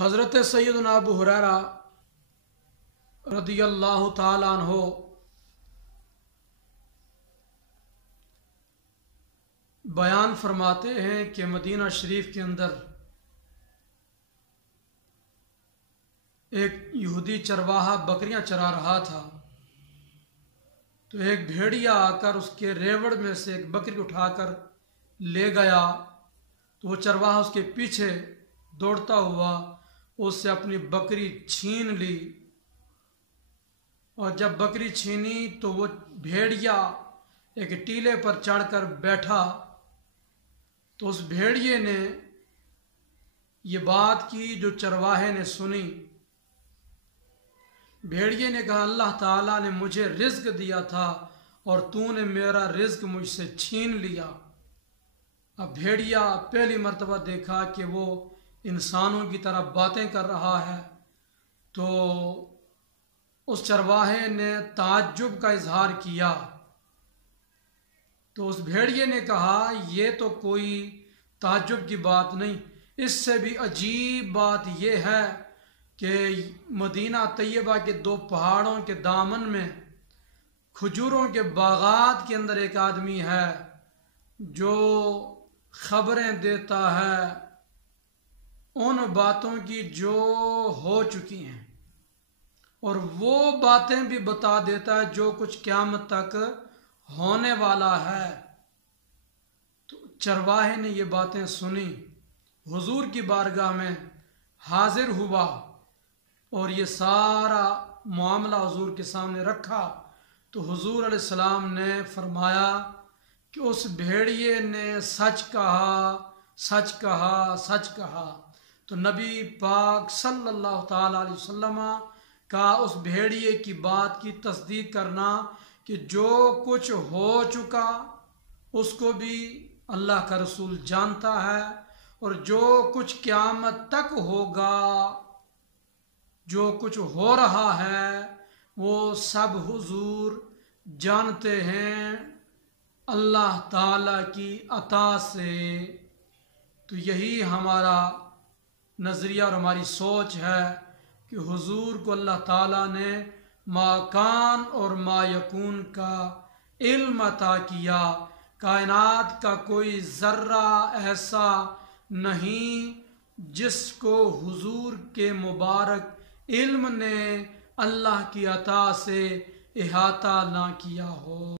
حضرت سیدنا ابو ہریرہ رضی اللہ تعالیٰ عنہ بیان فرماتے ہیں کہ مدینہ شریف کے اندر ایک یہودی چرواہا بکریاں چرا رہا تھا، تو ایک بھیڑیا آ کر اس کے ریوڑ میں سے ایک بکری اٹھا کر لے گیا، تو وہ چرواہا اس کے پیچھے دوڑتا ہوا اس سے اپنی بکری چھین لی، اور جب بکری چھینی تو وہ بھیڑیا ایک ٹیلے پر چڑھ کر بیٹھا، تو اس بھیڑیے نے یہ بات کی جو چرواہے نے سنی۔ بھیڑیے نے کہا اللہ تعالیٰ نے مجھے رزق دیا تھا اور تو نے میرا رزق مجھ سے چھین لیا۔ اب بھیڑیا پہلی مرتبہ دیکھا کہ وہ انسانوں کی طرح باتیں کر رہا ہے، تو اس چرواہے نے تعجب کا اظہار کیا، تو اس بھیڑیے نے کہا یہ تو کوئی تعجب کی بات نہیں، اس سے بھی عجیب بات یہ ہے کہ مدینہ طیبہ کے دو پہاڑوں کے دامن میں کھجوروں کے باغات کے اندر ایک آدمی ہے جو خبریں دیتا ہے ان باتوں کی جو ہو چکی ہیں، اور وہ باتیں بھی بتا دیتا ہے جو کچھ قیامت تک ہونے والا ہے۔ تو چرواہے نے یہ باتیں سنی، حضور کی بارگاہ میں حاضر ہوا اور یہ سارا معاملہ حضور کے سامنے رکھا، تو حضور علیہ السلام نے فرمایا کہ اس بھیڑیے نے سچ کہا، سچ کہا، سچ کہا۔ تو نبی پاک صلی اللہ تعالیٰ علیہ وسلم کا اس بھیڑیے کی بات کی تصدیق کرنا کہ جو کچھ ہو چکا اس کو بھی اللہ کا رسول جانتا ہے، اور جو کچھ قیامت تک ہوگا، جو کچھ ہو رہا ہے وہ سب حضور جانتے ہیں اللہ تعالیٰ کی عطا سے۔ تو یہی ہمارا نظریہ اور ہماری سوچ ہے کہ حضور کو اللہ تعالیٰ نے ما کان اور ما یکون کا علم عطا کیا، کائنات کا کوئی ذرہ ایسا نہیں جس کو حضور کے مبارک علم نے اللہ کی عطا سے احاطہ نہ کیا ہو۔